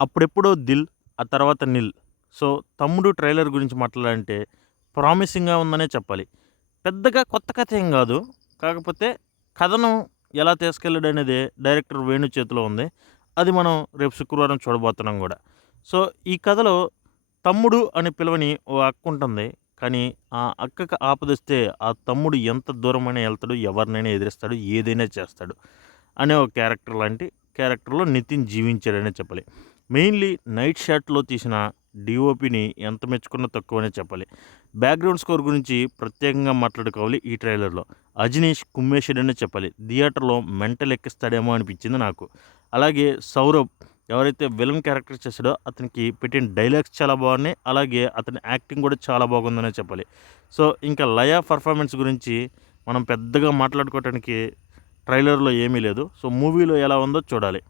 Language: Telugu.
అప్పుడెప్పుడో దిల్ ఆ తర్వాత నిల్. సో తమ్ముడు ట్రైలర్ గురించి మాట్లాడాలంటే ప్రామిసింగ్గా ఉందనే చెప్పాలి. పెద్దగా కొత్త కథ ఏం కాదు. కాకపోతే కథను ఎలా తీసుకెళ్ళాడు అనేది డైరెక్టర్ వేణు చేతిలో ఉంది. అది మనం రేపు శుక్రవారం చూడబోతున్నాం కూడా. సో ఈ కథలో తమ్ముడు అని పిలవని ఓ అక్క ఉంటుంది. కానీ ఆ అక్కకి ఆపదిస్తే ఆ తమ్ముడు ఎంత దూరమైనా వెళ్తాడు ఎవరినైనా ఎదిరిస్తాడు ఏదైనా చేస్తాడు అనే ఒక క్యారెక్టర్ లాంటి క్యారెక్టర్లో నితిన్ జీవించాడనే చెప్పాలి. మెయిన్లీ నైట్ షాట్లో తీసిన డిఓపిని ఎంత మెచ్చుకున్నా తక్కువనే చెప్పాలి. బ్యాక్గ్రౌండ్ స్కోర్ గురించి ప్రత్యేకంగా మాట్లాడుకోవాలి ఈ ట్రైలర్లో. అజనీష్ కుమ్మేశాడనే చెప్పాలి. థియేటర్లో మెంటల్ ఎక్కిస్తాడేమో అనిపించింది నాకు. అలాగే సౌరభ్ ఎవరైతే విలన్ క్యారెక్టర్ చేశాడో అతనికి పెట్టిన డైలాగ్స్ చాలా బాగున్నాయి. అలాగే అతని యాక్టింగ్ కూడా చాలా బాగుందనే చెప్పాలి. సో ఇంకా లయా పర్ఫార్మెన్స్ గురించి మనం పెద్దగా మాట్లాడుకోవటానికి ట్రైలర్లో ఏమీ లేదు. సో మూవీలో ఎలా ఉందో చూడాలి.